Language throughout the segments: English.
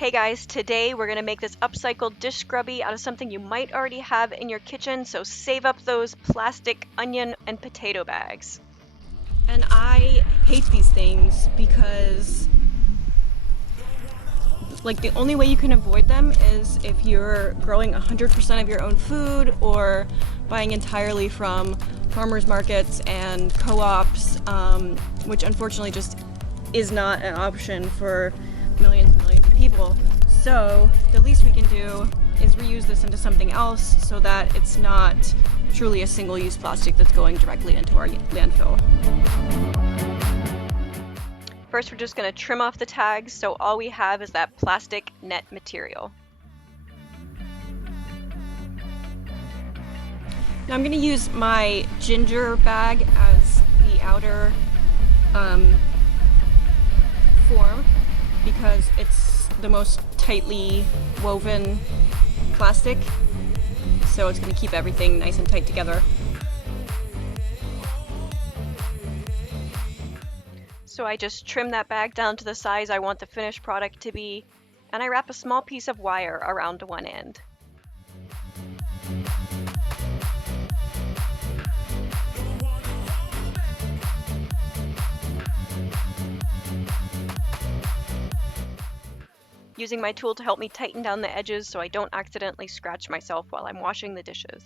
Hey guys, today we're going to make this upcycled dish scrubby out of something you might already have in your kitchen, so save up those plastic onion and potato bags. And I hate these things because the only way you can avoid them is if you're growing 100% of your own food or buying entirely from farmers markets and co-ops, which unfortunately just is not an option for millions and millions of people. So the least we can do is reuse this into something else so that it's not truly a single-use plastic that's going directly into our landfill. First, we're just going to trim off the tags, so all we have is that plastic net material. Now I'm going to use my ginger bag as the outer form because it's the most tightly woven plastic, so it's going to keep everything nice and tight together. So I just trim that bag down to the size I want the finished product to be, and I wrap a small piece of wire around one end. Using my tool to help me tighten down the edges so I don't accidentally scratch myself while I'm washing the dishes.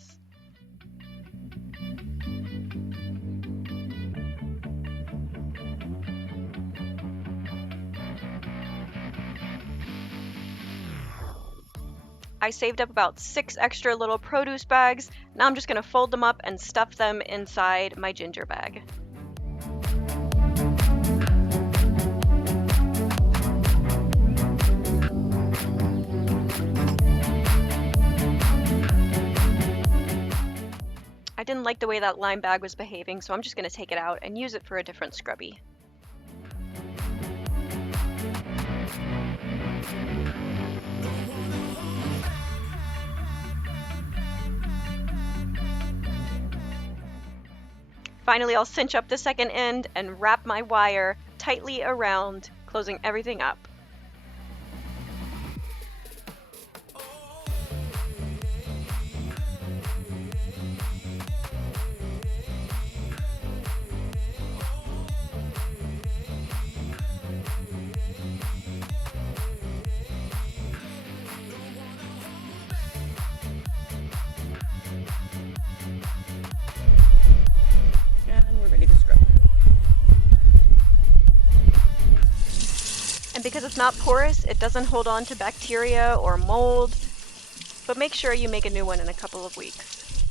I saved up about 6 extra little produce bags. Now I'm just going to fold them up and stuff them inside my ginger bag. I didn't like the way that lime bag was behaving, so I'm just going to take it out and use it for a different scrubby. Finally, I'll cinch up the second end and wrap my wire tightly around, closing everything up. And because it's not porous, it doesn't hold on to bacteria or mold, but make sure you make a new one in a couple of weeks.